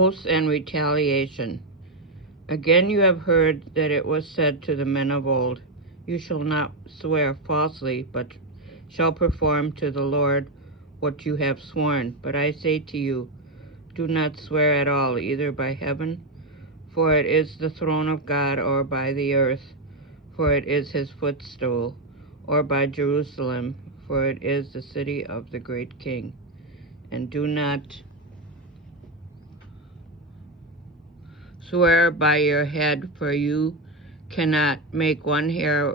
Oaths and retaliation. Again you have heard that it was said to the men of old, You shall not swear falsely, but shall perform to the Lord what you have sworn. But I say to you, do not swear at all, either by heaven, for it is the throne of God, or by the earth, for it is his footstool, or by Jerusalem, for it is the city of the great King. And do not swear by your head, for you cannot make one hair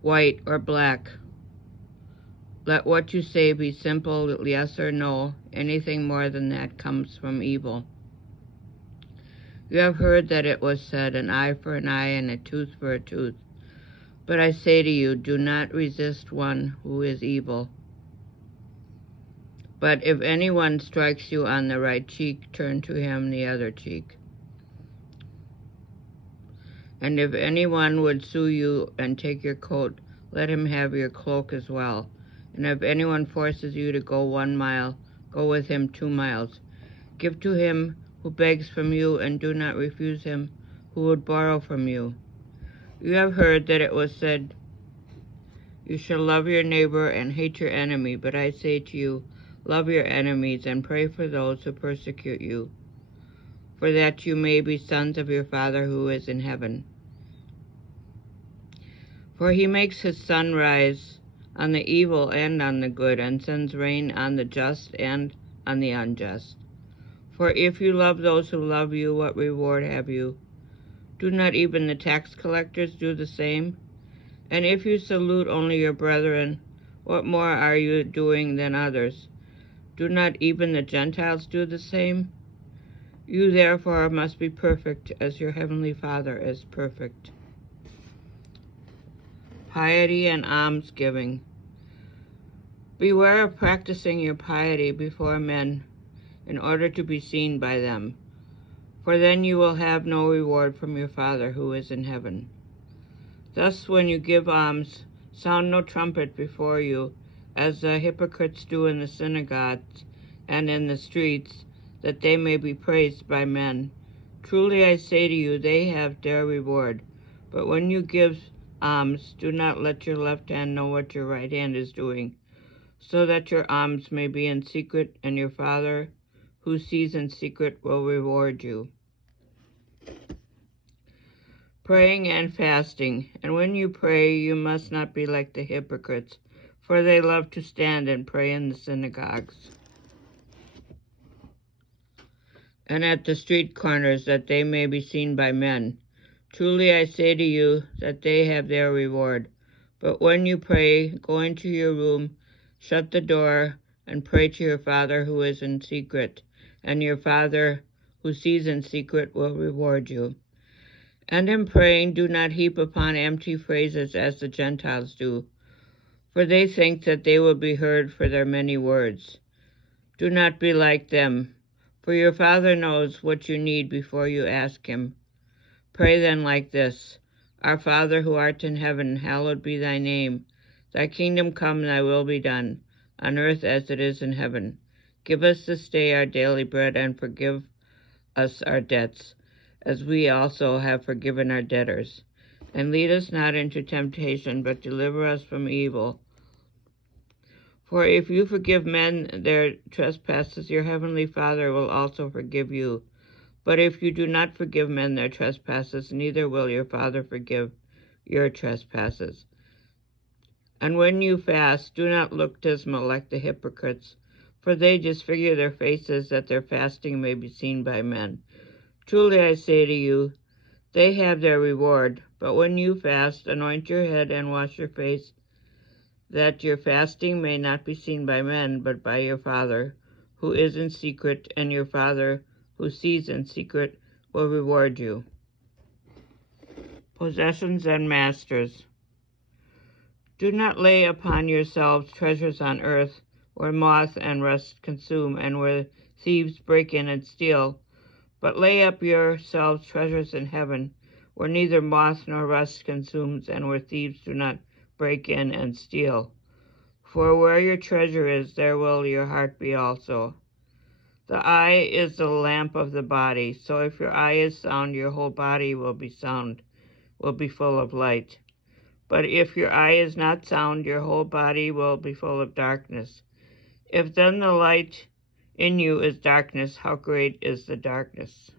white or black. Let what you say be simple, yes or no. Anything more than that comes from evil. You have heard that it was said, an eye for an eye and a tooth for a tooth. But I say to you, do not resist one who is evil. But if anyone strikes you on the right cheek, turn to him the other cheek. And if anyone would sue you and take your coat, let him have your cloak as well. And if anyone forces you to go 1 mile, go with him 2 miles. Give to him who begs from you, and do not refuse him who would borrow from you. You have heard that it was said, You shall love your neighbor and hate your enemy. But I say to you, love your enemies and pray for those who persecute you, for that you may be sons of your Father who is in heaven. For he makes his sun rise on the evil and on the good, and sends rain on the just and on the unjust. For if you love those who love you, what reward have you? Do not even the tax collectors do the same? And if you salute only your brethren, what more are you doing than others? Do not even the Gentiles do the same? You therefore must be perfect as your heavenly Father is perfect. Piety and almsgiving. Beware of practicing your piety before men in order to be seen by them, for then you will have no reward from your Father who is in heaven. Thus when you give alms, sound no trumpet before you, as the hypocrites do in the synagogues and in the streets, that they may be praised by men. Truly I say to you, they have their reward. But when you give alms, do not let your left hand know what your right hand is doing, so that your alms may be in secret, and your Father who sees in secret will reward you. Praying and fasting. And when you pray, you must not be like the hypocrites, for they love to stand and pray in the synagogues and at the street corners, that they may be seen by men. Truly I say to you that they have their reward. But when you pray, go into your room, shut the door, and pray to your Father who is in secret, and your Father who sees in secret will reward you. And in praying, do not heap upon empty phrases as the Gentiles do, for they think that they will be heard for their many words. Do not be like them, for your Father knows what you need before you ask him. Pray then like this: Our Father who art in heaven, hallowed be thy name. Thy kingdom come, thy will be done, on earth as it is in heaven. Give us this day our daily bread, and forgive us our debts, as we also have forgiven our debtors. And lead us not into temptation, but deliver us from evil. For if you forgive men their trespasses, your heavenly Father will also forgive you. But if you do not forgive men their trespasses, neither will your Father forgive your trespasses. And when you fast, do not look dismal like the hypocrites, for they disfigure their faces that their fasting may be seen by men. Truly I say to you, they have their reward. But when you fast, anoint your head and wash your face, that your fasting may not be seen by men, but by your Father who is in secret, and your Father who sees in secret will reward you. Possessions and masters. Do not lay upon yourselves treasures on earth, where moth and rust consume, and where thieves break in and steal, but lay up yourselves treasures in heaven, where neither moth nor rust consumes, and where thieves do not break in and steal. For where your treasure is, there will your heart be also. The eye is the lamp of the body, so if your eye is sound, your whole body will be sound, will be full of light. But if your eye is not sound, your whole body will be full of darkness. If then the light in you is darkness, how great is the darkness?